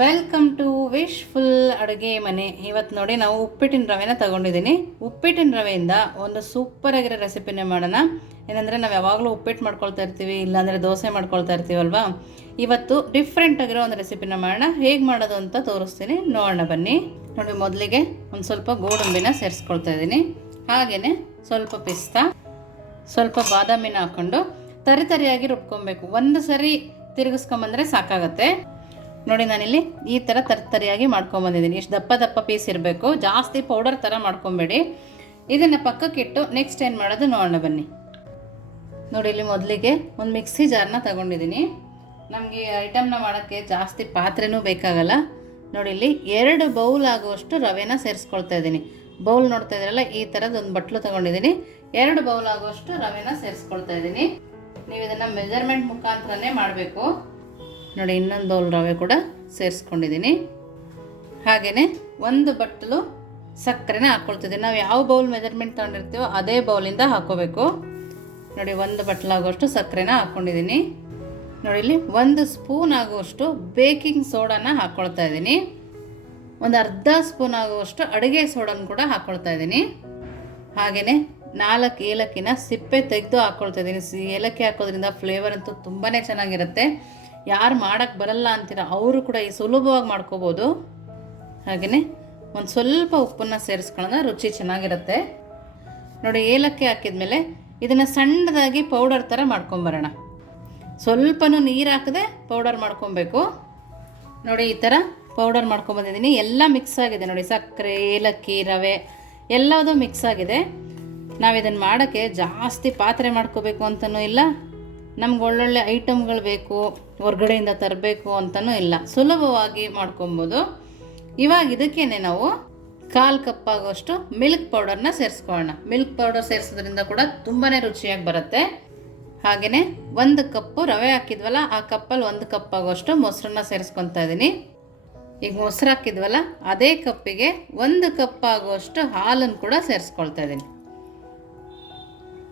Welcome to wish full ಅಡುಗೆ ಮನೆ. ಇವತ್ತು ನೋಡಿ ನಾವು ಉಪ್ಪಿಟ್ಟಿನ ರವೆನ ತಗೊಂಡಿದ್ದೀನಿ. ಉಪ್ಪಿಟ್ಟಿನ ರವೆಯಿಂದ ಒಂದು ಸೂಪರ್ ಆಗಿರೋ ರೆಸಿಪಿನೇ ಮಾಡೋಣ. ಏನಂದರೆ ನಾವು ಯಾವಾಗಲೂ ಉಪ್ಪಿಟ್ಟು ಮಾಡ್ಕೊಳ್ತಾ ಇರ್ತೀವಿ, ಇಲ್ಲಾಂದರೆ ದೋಸೆ ಮಾಡ್ಕೊಳ್ತಾ ಇರ್ತೀವಲ್ವಾ? ಇವತ್ತು ಡಿಫ್ರೆಂಟ್ ಆಗಿರೋ ಒಂದು ರೆಸಿಪಿನ ಮಾಡೋಣ. ಹೇಗೆ ಮಾಡೋದು ಅಂತ ತೋರಿಸ್ತೀನಿ. ನೋಡೋಣ ಬನ್ನಿ. ನೋಡಿ, ಮೊದಲಿಗೆ ಒಂದು ಸ್ವಲ್ಪ ಗೋಡಂಬಿನ ಸೇರಿಸ್ಕೊಳ್ತಾ ಇದ್ದೀನಿ. ಹಾಗೆಯೇ ಸ್ವಲ್ಪ ಪಿಸ್ತಾ, ಸ್ವಲ್ಪ ಬಾದಾಮಿನ ಹಾಕ್ಕೊಂಡು ತರಿ ತರಿಯಾಗಿ ರುಬ್ಕೊಬೇಕು. ಒಂದು ಸರಿ ತಿರುಗಿಸ್ಕೊಂಬಂದ್ರೆ ಸಾಕಾಗತ್ತೆ. ನೋಡಿ ನಾನಿಲ್ಲಿ ಈ ಥರ ತರ್ತರಿಯಾಗಿ ಮಾಡ್ಕೊಂಬಂದಿದ್ದೀನಿ ಇಷ್ಟು ದಪ್ಪ ದಪ್ಪ ಪೀಸ್ ಇರಬೇಕು. ಜಾಸ್ತಿ ಪೌಡರ್ ಥರ ಮಾಡ್ಕೊಬೇಡಿ. ಇದನ್ನು ಪಕ್ಕಕ್ಕಿಟ್ಟು ನೆಕ್ಸ್ಟ್ ಏನು ಮಾಡೋದು ನೋಡೋಣ ಬನ್ನಿ. ನೋಡಿ ಇಲ್ಲಿ ಮೊದಲಿಗೆ ಒಂದು ಮಿಕ್ಸಿ ಜಾರ್ನ ತಗೊಂಡಿದ್ದೀನಿ. ನಮಗೆ ಐಟಮ್ನ ಮಾಡೋಕ್ಕೆ ಜಾಸ್ತಿ ಪಾತ್ರೆನೂ ಬೇಕಾಗಲ್ಲ. ನೋಡಿ ಇಲ್ಲಿ ಎರಡು ಬೌಲ್ ಆಗುವಷ್ಟು ರವೆನ ಸೇರಿಸ್ಕೊಳ್ತಾ ಇದ್ದೀನಿ. ಬೌಲ್ ನೋಡ್ತಾ ಇದ್ದೀರಲ್ಲ ಈ ಥರದ್ದು ಒಂದು ಬಟ್ಲು ತಗೊಂಡಿದ್ದೀನಿ. ಎರಡು ಬೌಲ್ ಆಗುವಷ್ಟು ರವೆನ ಸೇರಿಸ್ಕೊಳ್ತಾ ಇದ್ದೀನಿ. ನೀವು ಇದನ್ನು ಮೆಜರ್ಮೆಂಟ್ ಮುಖಾಂತರನೇ ಮಾಡಬೇಕು. ನೋಡಿ, ಇನ್ನೊಂದು ಬೌಲ್ ರವೆ ಕೂಡ ಸೇರಿಸ್ಕೊಂಡಿದ್ದೀನಿ. ಹಾಗೆಯೇ ಒಂದು ಬಟ್ಟಲು ಸಕ್ಕರೆನೇ ಹಾಕ್ಕೊಳ್ತಿದ್ದೀನಿ ನಾವು ಯಾವ ಬೌಲ್ ಮೆಜರ್ಮೆಂಟ್ ತೊಗೊಂಡಿರ್ತೀವೋ ಅದೇ ಬೌಲಿಂದ ಹಾಕೋಬೇಕು. ನೋಡಿ, ಒಂದು ಬಟ್ಲಾಗುವಷ್ಟು ಸಕ್ಕರೆನ ಹಾಕ್ಕೊಂಡಿದ್ದೀನಿ ನೋಡಿ, ಇಲ್ಲಿ ಒಂದು ಸ್ಪೂನ್ ಆಗುವಷ್ಟು ಬೇಕಿಂಗ್ ಸೋಡಾನ ಹಾಕ್ಕೊಳ್ತಾ ಇದ್ದೀನಿ. ಒಂದು ಅರ್ಧ ಸ್ಪೂನ್ ಆಗುವಷ್ಟು ಅಡುಗೆ ಸೋಡನ್ ಕೂಡ ಹಾಕ್ಕೊಳ್ತಾ ಇದ್ದೀನಿ. ಹಾಗೆಯೇ ನಾಲ್ಕು ಏಲಕ್ಕಿನ ಸಿಪ್ಪೆ ತೆಗೆದು ಹಾಕ್ಕೊಳ್ತಾ ಇದ್ದೀನಿ. ಏಲಕ್ಕಿ ಹಾಕೋದ್ರಿಂದ ಫ್ಲೇವರ್ ಅಂತೂ ತುಂಬಾ ಚೆನ್ನಾಗಿರುತ್ತೆ. ಯಾರು ಮಾಡೋಕ್ಕೆ ಬರಲ್ಲ ಅಂತೀರ, ಅವರು ಕೂಡ ಈ ಸುಲಭವಾಗಿ ಮಾಡ್ಕೋಬೋದು. ಹಾಗೆಯೇ ಒಂದು ಸ್ವಲ್ಪ ಉಪ್ಪನ್ನು ಸೇರಿಸ್ಕೊಳ್ಳೋಣ, ರುಚಿ ಚೆನ್ನಾಗಿರುತ್ತೆ. ನೋಡಿ, ಏಲಕ್ಕಿ ಹಾಕಿದ್ಮೇಲೆ ಇದನ್ನು ಸಣ್ಣದಾಗಿ ಪೌಡರ್ ಥರ ಮಾಡ್ಕೊಂಬರೋಣ. ಸ್ವಲ್ಪನೂ ನೀರು ಹಾಕದೆ ಪೌಡರ್ ಮಾಡ್ಕೊಬೇಕು. ನೋಡಿ, ಈ ಥರ ಪೌಡರ್ ಮಾಡ್ಕೊಂಬಂದಿದ್ದೀನಿ. ಎಲ್ಲ ಮಿಕ್ಸ್ ಆಗಿದೆ ನೋಡಿ, ಸಕ್ಕರೆ, ಏಲಕ್ಕಿ, ರವೆ, ಎಲ್ಲದೂ ಮಿಕ್ಸ್ ಆಗಿದೆ. ನಾವು ಇದನ್ನು ಮಾಡೋಕ್ಕೆ ಜಾಸ್ತಿ ಪಾತ್ರೆ ಮಾಡ್ಕೋಬೇಕು ಅಂತಲೂ ಇಲ್ಲ. ನಮ್ಗೆ ಒಳ್ಳೊಳ್ಳೆ ಐಟಮ್ಗಳು ಬೇಕು, ಹೊರ್ಗಡೆಯಿಂದ ತರಬೇಕು ಅಂತಲೂ ಇಲ್ಲ. ಸುಲಭವಾಗಿ ಮಾಡ್ಕೊಬೋದು. ಇವಾಗ ಇದಕ್ಕೇನೆ ನಾವು ಕಾಲು ಕಪ್ ಆಗುವಷ್ಟು ಮಿಲ್ಕ್ ಪೌಡರ್ನ ಸೇರಿಸ್ಕೊಳ್ಳೋಣ. ಮಿಲ್ಕ್ ಪೌಡರ್ ಸೇರಿಸೋದ್ರಿಂದ ಕೂಡ ತುಂಬಾ ರುಚಿಯಾಗಿ ಬರುತ್ತೆ. ಹಾಗೆಯೇ ಒಂದು ಕಪ್ಪು ರವೆ ಹಾಕಿದ್ವಲ್ಲ, ಆ ಕಪ್ಪಲ್ಲಿ ಒಂದು ಕಪ್ ಆಗುವಷ್ಟು ಮೊಸರನ್ನ ಸೇರಿಸ್ಕೊತಾ ಇದ್ದೀನಿ. ಈಗ ಮೊಸರು ಹಾಕಿದ್ವಲ್ಲ, ಅದೇ ಕಪ್ಪಿಗೆ ಒಂದು ಕಪ್ ಆಗುವಷ್ಟು ಹಾಲನ್ನು ಕೂಡ ಸೇರಿಸ್ಕೊಳ್ತಾ ಇದ್ದೀನಿ.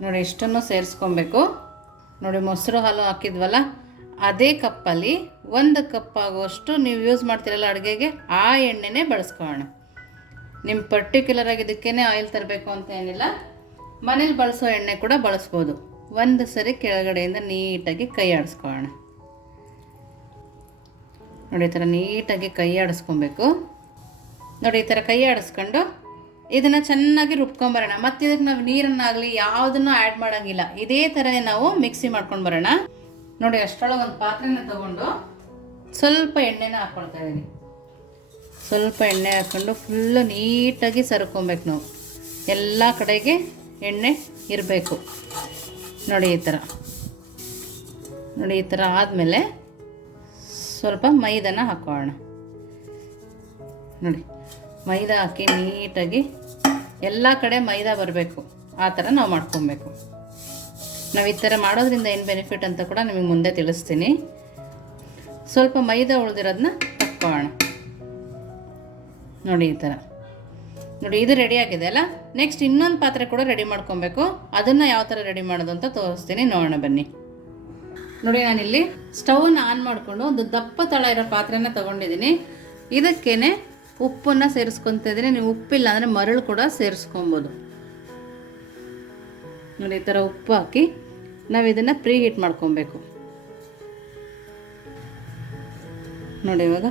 ನೋಡಿ, ಇಷ್ಟನ್ನು ಸೇರಿಸ್ಕೊಬೇಕು. ನೋಡಿ ಮೊಸರು ಹಾಲು ಹಾಕಿದ್ವಲ್ಲ, ಅದೇ ಕಪ್ಪಲ್ಲಿ ಒಂದು ಕಪ್ ಆಗುವಷ್ಟು ನೀವು ಯೂಸ್ ಮಾಡ್ತಿರಲ್ಲ ಅಡುಗೆಗೆ, ಆ ಎಣ್ಣೆನೇ ಬಳಸ್ಕೊಳ್ಳೋಣ. ನಿಮ್ಮ ಪರ್ಟಿಕ್ಯುಲರ್ ಆಗಿ ಇದಕ್ಕೇ ಆಯಿಲ್ ತರಬೇಕು ಅಂತ ಏನಿಲ್ಲ, ಮನೇಲಿ ಬಳಸೋ ಎಣ್ಣೆ ಕೂಡ ಬಳಸ್ಬೋದು. ಒಂದು ಸರಿ ಕೆಳಗಡೆಯಿಂದ ನೀಟಾಗಿ ಕೈ ಆಡಿಸ್ಕೊಳ್ಳೋಣ. ನೋಡಿ ಈ ಥರ ನೀಟಾಗಿ ಕೈ ಆಡಿಸ್ಕೊಬೇಕು. ನೋಡಿ ಈ ಥರ ಕೈ ಆಡಿಸ್ಕೊಂಡು ಇದನ್ನು ಚೆನ್ನಾಗಿ ರುಬ್ಕೊಂಬರೋಣ. ಮತ್ತು ಇದಕ್ಕೆ ನಾವು ನೀರನ್ನಾಗಲಿ ಯಾವುದನ್ನು ಆ್ಯಡ್ ಮಾಡೋಂಗಿಲ್ಲ. ಇದೇ ಥರನೇ ನಾವು ಮಿಕ್ಸಿ ಮಾಡ್ಕೊಂಡು ಬರೋಣ. ನೋಡಿ, ಅಷ್ಟರೊಳಗೆ ಒಂದು ಪಾತ್ರೆನ ತಗೊಂಡು ಸ್ವಲ್ಪ ಎಣ್ಣೆನ ಹಾಕ್ಕೊಳ್ತಾ ಇದ್ದೀನಿ ಸ್ವಲ್ಪ ಎಣ್ಣೆ ಹಾಕ್ಕೊಂಡು ಫುಲ್ಲು ನೀಟಾಗಿ ಸರ್ಕೊಬೇಕು ನಾವು. ಎಲ್ಲ ಕಡೆಗೆ ಎಣ್ಣೆ ಇರಬೇಕು. ನೋಡಿ, ಈ ಥರ ನೋಡಿ, ಈ ಥರ ಆದಮೇಲೆ ಸ್ವಲ್ಪ ಮೈದಾನ ಹಾಕೋಣ. ನೋಡಿ, ಮೈದಾ ಹಾಕಿ ನೀಟಾಗಿ ಎಲ್ಲ ಕಡೆ ಮೈದಾ ಬರಬೇಕು. ಆ ಥರ ನಾವು ಮಾಡ್ಕೊಬೇಕು. ನಾವು ಈ ಥರ ಮಾಡೋದ್ರಿಂದ ಏನು ಬೆನಿಫಿಟ್ ಅಂತ ಕೂಡ ನಿಮಗೆ ಮುಂದೆ ತಿಳಿಸ್ತೀನಿ. ಸ್ವಲ್ಪ ಮೈದಾ ಉಳಿದಿರೋದನ್ನ ತಕ್ಕೋಣ ನೋಡಿ ಈ ಥರ. ನೋಡಿ ಇದು ರೆಡಿ ಆಗಿದೆ ಅಲ್ಲ? ನೆಕ್ಸ್ಟ್ ಇನ್ನೊಂದು ಪಾತ್ರೆ ಕೂಡ ರೆಡಿ ಮಾಡ್ಕೊಬೇಕು. ಅದನ್ನು ಯಾವ ಥರ ರೆಡಿ ಮಾಡೋದು ಅಂತ ತೋರಿಸ್ತೀನಿ. ನೋಡೋಣ ಬನ್ನಿ. ನೋಡಿ ನಾನಿಲ್ಲಿ ಸ್ಟವ್ನ ಆನ್ ಮಾಡಿಕೊಂಡು ಒಂದು ದಪ್ಪ ತಳ ಇರೋ ಪಾತ್ರೆನ ತೊಗೊಂಡಿದ್ದೀನಿ. ಇದಕ್ಕೇನೆ ಉಪ್ಪನ್ನು ಸೇರಿಸ್ಕೊತಾ ಇದ್ರೆ ನೀವು ಉಪ್ಪಿಲ್ಲ ಅಂದರೆ ಮರಳು ಕೂಡ ಸೇರಿಸ್ಕೊಬೋದು. ನೋಡಿ, ಈ ಥರ ಉಪ್ಪು ಹಾಕಿ ನಾವು ಇದನ್ನು ಪ್ರೀ ಹೀಟ್ ಮಾಡ್ಕೊಬೇಕು. ನೋಡಿ, ಇವಾಗ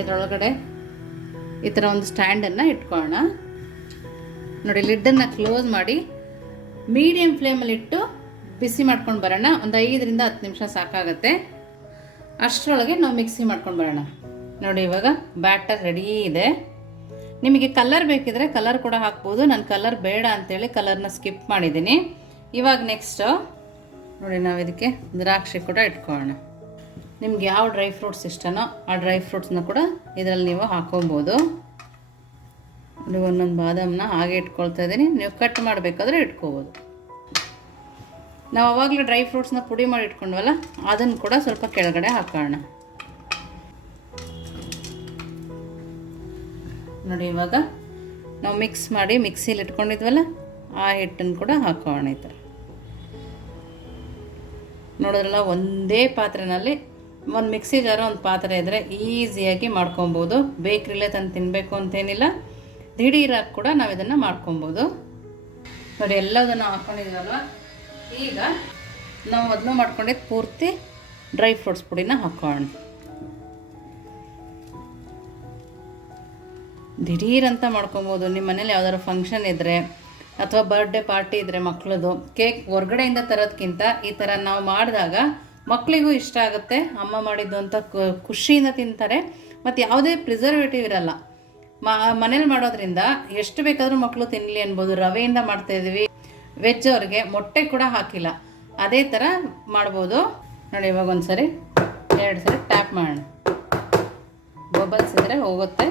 ಇದರೊಳಗಡೆ ಈ ಥರ ಒಂದು ಸ್ಟ್ಯಾಂಡನ್ನು ಇಟ್ಕೊಳ್ಳೋಣ ನೋಡಿ, ಲಿಡ್ಡನ್ನು ಕ್ಲೋಸ್ ಮಾಡಿ ಮೀಡಿಯಮ್ ಫ್ಲೇಮಲ್ಲಿ ಇಟ್ಟು ಬಿಸಿ ಮಾಡ್ಕೊಂಡು ಬರೋಣ. ಒಂದು ಐದರಿಂದ ಹತ್ತು ನಿಮಿಷ ಸಾಕಾಗತ್ತೆ. ಅಷ್ಟರೊಳಗೆ ನಾವು ಮಿಕ್ಸಿ ಮಾಡ್ಕೊಂಡು ಬರೋಣ. ನೋಡಿ, ಇವಾಗ ಬ್ಯಾಟರ್ ರೆಡಿ ಇದೆ. ನಿಮಗೆ ಕಲರ್ ಬೇಕಿದ್ರೆ ಕಲರ್ ಕೂಡ ಹಾಕ್ಬೋದು. ನಾನು ಕಲರ್ ಬೇಡ ಅಂತೇಳಿ ಕಲರ್ನ ಸ್ಕಿಪ್ ಮಾಡಿದ್ದೀನಿ. ಇವಾಗ ನೆಕ್ಸ್ಟು ನೋಡಿ, ನಾವು ಇದಕ್ಕೆ ದ್ರಾಕ್ಷಿ ಕೂಡ ಇಟ್ಕೊಳ್ಳೋಣ. ನಿಮ್ಗೆ ಯಾವ ಡ್ರೈ ಫ್ರೂಟ್ಸ್ ಇಷ್ಟನೋ ಆ ಡ್ರೈ ಫ್ರೂಟ್ಸ್ನ ಕೂಡ ಇದರಲ್ಲಿ ನೀವು ಹಾಕೊಬೋದು ನೋಡಿ, ಒಂದೊಂದು ಬಾದಾಮನ್ನ ಹಾಗೆ ಇಟ್ಕೊಳ್ತಾ ಇದ್ದೀನಿ. ನೀವು ಕಟ್ ಮಾಡಬೇಕಾದ್ರೆ ಇಟ್ಕೋಬೋದು. ನಾವು ಅವಾಗಲೇ ಡ್ರೈ ಫ್ರೂಟ್ಸ್ನ ಪುಡಿ ಮಾಡಿ ಇಟ್ಕೊಂಡ್ವಲ್ಲ ಅದನ್ನು ಕೂಡ ಸ್ವಲ್ಪ ಕೆಳಗಡೆ ಹಾಕೋಣ. ನೋಡಿ ಇವಾಗ. ನಾವು ಮಿಕ್ಸ್ ಮಾಡಿ ಮಿಕ್ಸಿಲಿ ಇಟ್ಕೊಂಡಿದ್ವಲ್ಲ, ಆ ಹಿಟ್ಟನ್ನು ಕೂಡ ಹಾಕೋಣ ಈ ಥರ. ನೋಡಿದ್ರಲ್ಲ, ಒಂದೇ ಪಾತ್ರೆನಲ್ಲಿ ಒಂದು ಮಿಕ್ಸಿ ಜಾರ ಒಂದು ಪಾತ್ರೆ ಇದ್ದರೆ ಈಸಿಯಾಗಿ ಮಾಡ್ಕೊಬೋದು. ಬೇಕ್ರಿಲೇ ತಂದು ತಿನ್ನಬೇಕು ಅಂತೇನಿಲ್ಲ. ದಿಢೀರಾಗಿ ಕೂಡ ನಾವು ಇದನ್ನು ಮಾಡ್ಕೊಬೋದು. ನೋಡಿ, ಎಲ್ಲದನ್ನು ಹಾಕ್ಕೊಂಡಿದ್ದೀವಲ್ವ ಈಗ ನಾವು ಮೊದಲು ಮಾಡ್ಕೊಂಡಿದ್ದು ಪೂರ್ತಿ ಡ್ರೈ ಫ್ರೂಟ್ಸ್ ಪುಡಿನ ಹಾಕೋಣ. ದಿಢೀರಂತ ಮಾಡ್ಕೊಬೋದು. ನಿಮ್ಮ ಮನೇಲಿ ಯಾವ್ದಾದ್ರು ಫಂಕ್ಷನ್ ಇದ್ದರೆ ಅಥವಾ ಬರ್ಡೇ ಪಾರ್ಟಿ ಇದ್ದರೆ ಮಕ್ಕಳದು ಕೇಕ್ ಹೊರ್ಗಡೆಯಿಂದ ತರೋದಕ್ಕಿಂತ ಈ ಥರ ನಾವು ಮಾಡಿದಾಗ ಮಕ್ಕಳಿಗೂ ಇಷ್ಟ ಆಗುತ್ತೆ. ಅಮ್ಮ ಮಾಡಿದ್ದು ಅಂತ ಖುಷಿಯಿಂದ ತಿಂತಾರೆ. ಮತ್ತು ಯಾವುದೇ ಪ್ರಿಸರ್ವೇಟಿವ್ ಇರಲ್ಲ. ಮ, ಮನೇಲಿ ಮಾಡೋದ್ರಿಂದ ಎಷ್ಟು ಬೇಕಾದರೂ ಮಕ್ಕಳು ತಿನ್ನಲಿ ಅನ್ಬೋದು. ರವೆಯಿಂದ ಮಾಡ್ತಾಯಿದ್ವಿ ವೆಜ್ ಅವ್ರಿಗೆ ಮೊಟ್ಟೆ ಕೂಡ ಹಾಕಿಲ್ಲ. ಅದೇ ಥರ ಮಾಡ್ಬೋದು. ನೋಡಿ ಇವಾಗ ಒಂದು ಸರಿ ಎರಡು ಸರಿ ಟ್ಯಾಪ್ ಮಾಡೋಣ. ಬಬಲ್ಸ್ ಇದ್ದರೆ ಹೋಗುತ್ತೆ.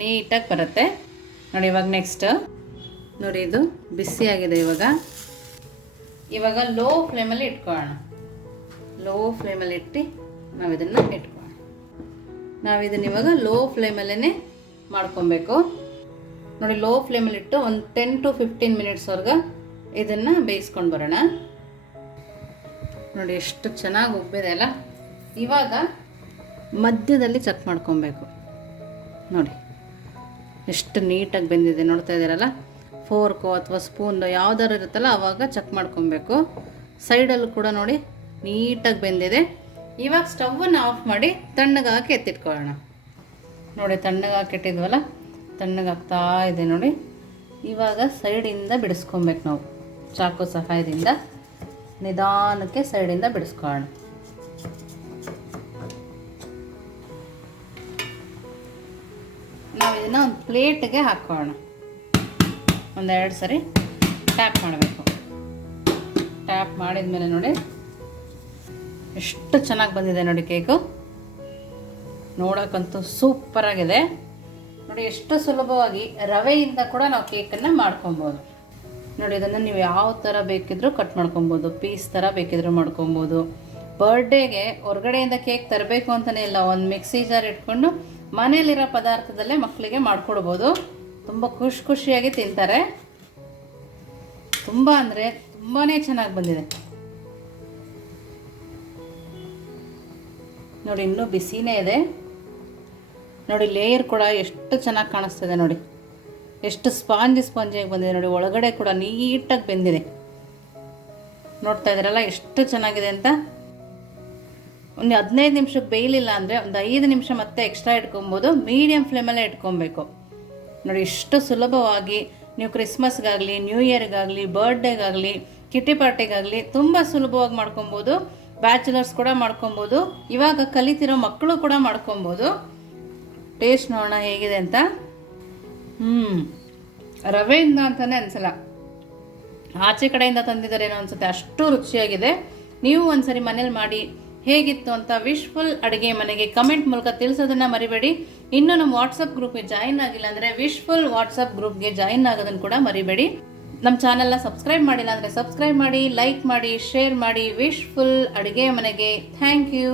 ನೀಟಾಗಿ ಬರುತ್ತೆ. ನೋಡಿ, ಇವಾಗ ನೆಕ್ಸ್ಟ್ ನೋಡಿ, ಇದು ಬಿಸಿಯಾಗಿದೆ ಇವಾಗ. ಇವಾಗ ಲೋ ಫ್ಲೇಮಲ್ಲಿ ಇಟ್ಕೊಳ್ಳೋಣ. ಲೋ ಫ್ಲೇಮಲ್ಲಿ ಇಟ್ಟು ನಾವು ಇದನ್ನು ಇಟ್ಕೊಳ್ಳೋಣ. ನಾವು ಇದನ್ನ ಇವಾಗ ಲೋ ಫ್ಲೇಮಲ್ಲೇ ಮಾಡ್ಕೊಬೇಕು. ನೋಡಿ ಲೋ ಫ್ಲೇಮಲ್ಲಿ ಇಟ್ಟು ಒಂದು ಟೆನ್ ಟು ಫಿಫ್ಟೀನ್ ಮಿನಿಟ್ಸ್ವರೆಗೆ ಇದನ್ನು ಬೇಯಿಸ್ಕೊಂಡು ಬರೋಣ. ನೋಡಿ, ಎಷ್ಟು ಚೆನ್ನಾಗಿ ಉಬ್ಬಿದೆ ಅಲ್ಲ. ಇವಾಗ ಮಧ್ಯದಲ್ಲಿ ಚೆಕ್ ಮಾಡ್ಕೊಬೇಕು. ನೋಡಿ. ಎಷ್ಟು ನೀಟಾಗಿ ಬೆಂದಿದೆ ನೋಡ್ತಾ ಇದ್ದೀರಲ್ಲ? ಫೋರ್ಕು ಅಥವಾ ಸ್ಪೂನ್ದು ಯಾವ್ದಾರು ಇರುತ್ತಲ್ಲ ಆವಾಗ ಚೆಕ್ ಮಾಡ್ಕೊಬೇಕು. ಸೈಡಲ್ಲಿ ಕೂಡ ನೋಡಿ, ನೀಟಾಗಿ ಬೆಂದಿದೆ. ಇವಾಗ ಸ್ಟವನ್ನು ಆಫ್ ಮಾಡಿ ತಣ್ಣಗೆ ಹಾಕಿ ಎತ್ತಿಟ್ಕೊಳ್ಳೋಣ. ನೋಡಿ, ತಣ್ಣಗೆ ಹಾಕಿಟ್ಟಿದ್ವಲ್ಲ ತಣ್ಣಗೆ ಆಗ್ತಾ ಇದೆ ನೋಡಿ. ಇವಾಗ ಸೈಡಿಂದ ಬಿಡಿಸ್ಕೊಬೇಕು ನಾವು. ಚಾಕು ಸಹಾಯದಿಂದ, ನಿಧಾನಕ್ಕೆ ಸೈಡಿಂದ ಬಿಡಿಸ್ಕೊಳ್ಳೋಣ. ಇದನ್ನು ಒಂದು ಪ್ಲೇಟ್ಗೆ ಹಾಕೋಣ. ಒಂದೆರಡು ಸರಿ ಟ್ಯಾಪ್ ಮಾಡಬೇಕು. ಟ್ಯಾಪ್ ಮಾಡಿದ್ಮೇಲೆ ನೋಡಿ, ಎಷ್ಟು ಚೆನ್ನಾಗಿ ಬಂದಿದೆ ನೋಡಿ ಕೇಕು ನೋಡೋಕ್ಕಂತೂ ಸೂಪರಾಗಿದೆ ನೋಡಿ ಎಷ್ಟು ಸುಲಭವಾಗಿ ರವೆಯಿಂದ ಕೂಡ ನಾವು ಕೇಕನ್ನು ಮಾಡ್ಕೊಬೋದು. ನೋಡಿ ಇದನ್ನು ನೀವು ಯಾವ ಥರ ಬೇಕಿದ್ರೂ ಕಟ್ ಮಾಡ್ಕೊಬೋದು ಪೀಸ್ ಥರ ಬೇಕಿದ್ರೂ ಮಾಡ್ಕೊಬೋದು. ಬರ್ಡೇಗೆ ಹೊರಗಡೆಯಿಂದ ಕೇಕ್ ತರಬೇಕು ಅಂತಲೇ ಇಲ್ಲ, ಒಂದು ಮಿಕ್ಸಿ ಜಾರ್ ಇಟ್ಕೊಂಡು ಮನೇಲಿರೋ ಪದಾರ್ಥದಲ್ಲೇ ಮಕ್ಕಳಿಗೆ ಮಾಡಿಕೊಡ್ಬೋದು. ತುಂಬ ಖುಷಿ ಖುಷಿಯಾಗಿ ತಿಂತಾರೆ. ತುಂಬ ಅಂದರೆ ತುಂಬಾ ಚೆನ್ನಾಗಿ ಬಂದಿದೆ. ನೋಡಿ, ಇನ್ನೂ ಬಿಸಿನೇ ಇದೆ. ನೋಡಿ ಲೇಯರ್ ಕೂಡ ಎಷ್ಟು ಚೆನ್ನಾಗಿ ಕಾಣಿಸ್ತಿದೆ ನೋಡಿ. ಎಷ್ಟು ಸ್ಪಾಂಜಿ ಸ್ಪಾಂಜಿಯಾಗಿ ಬಂದಿದೆ ನೋಡಿ. ಒಳಗಡೆ ಕೂಡ ನೀಟಾಗಿ ಬೆಂದಿದೆ. ನೋಡ್ತಾ ಇದ್ರಲ್ಲ ಎಷ್ಟು ಚೆನ್ನಾಗಿದೆ ಅಂತ. ಒಂದು ಹದಿನೈದು ನಿಮಿಷಕ್ಕೆ ಬೇಯಲಿಲ್ಲ ಅಂದರೆ ಒಂದು ಐದು ನಿಮಿಷ ಮತ್ತೆ ಎಕ್ಸ್ಟ್ರಾ ಇಟ್ಕೊಬೋದು ಮೀಡಿಯಮ್ ಫ್ಲೇಮಲ್ಲೇ ಇಟ್ಕೊಬೇಕು. ನೋಡಿ, ಇಷ್ಟು ಸುಲಭವಾಗಿ ನೀವು ಕ್ರಿಸ್ಮಸ್ಗಾಗಲಿ ನ್ಯೂ ಇಯರ್ಗಾಗಲಿ ಬರ್ಡೇಗಾಗಲಿ ಕಿಟ್ಟಿ ಪಾರ್ಟಿಗಾಗಲಿ ತುಂಬ ಸುಲಭವಾಗಿ ಮಾಡ್ಕೊಬೋದು. ಬ್ಯಾಚುಲರ್ಸ್ ಕೂಡ ಮಾಡ್ಕೊಬೋದು. ಇವಾಗ ಕಲಿತಿರೋ ಮಕ್ಕಳು ಕೂಡ ಮಾಡ್ಕೊಬೋದು. ಟೇಸ್ಟ್ ನೋಡೋಣ ಹೇಗಿದೆ ಅಂತ. ಹ್ಞೂ ರವೆಯಿಂದ ಅಂತಲೇ ಅನಿಸಲ್ಲ. ಆಚೆ ಕಡೆಯಿಂದ ತಂದಿದ್ದಾರೇನೋ ಅನ್ಸುತ್ತೆ. ಅಷ್ಟು ರುಚಿಯಾಗಿದೆ. ನೀವು ಒಂದ್ಸರಿ ಮನೇಲಿ ಮಾಡಿ ಹೇಗಿತ್ತು ಅಂತ ವಿಶ್ಫುಲ್ ಅಡುಗೆ ಮನೆಗೆ ಕಮೆಂಟ್ ಮೂಲಕ ತಿಳಿಸೋದನ್ನ ಮರಿಬೇಡಿ. ಇನ್ನು ನಮ್ಮ ವಾಟ್ಸಪ್ ಗ್ರೂಪ್ಗೆ ಜಾಯಿನ್ ಆಗಿಲ್ಲ ಅಂದರೆ ವಿಶ್ಫುಲ್ ವಾಟ್ಸಪ್ ಗ್ರೂಪ್ಗೆ ಜಾಯಿನ್ ಆಗೋದನ್ನು ಕೂಡ ಮರಿಬೇಡಿ. ನಮ್ಮ ಚಾನಲ್ನ ಸಬ್ಸ್ಕ್ರೈಬ್ ಮಾಡಿಲ್ಲ ಅಂದರೆ ಸಬ್ಸ್ಕ್ರೈಬ್ ಮಾಡಿ ಲೈಕ್ ಮಾಡಿ ಶೇರ್ ಮಾಡಿ ವಿಶ್ಫುಲ್ ಅಡುಗೆ ಮನೆಗೆ. Thank you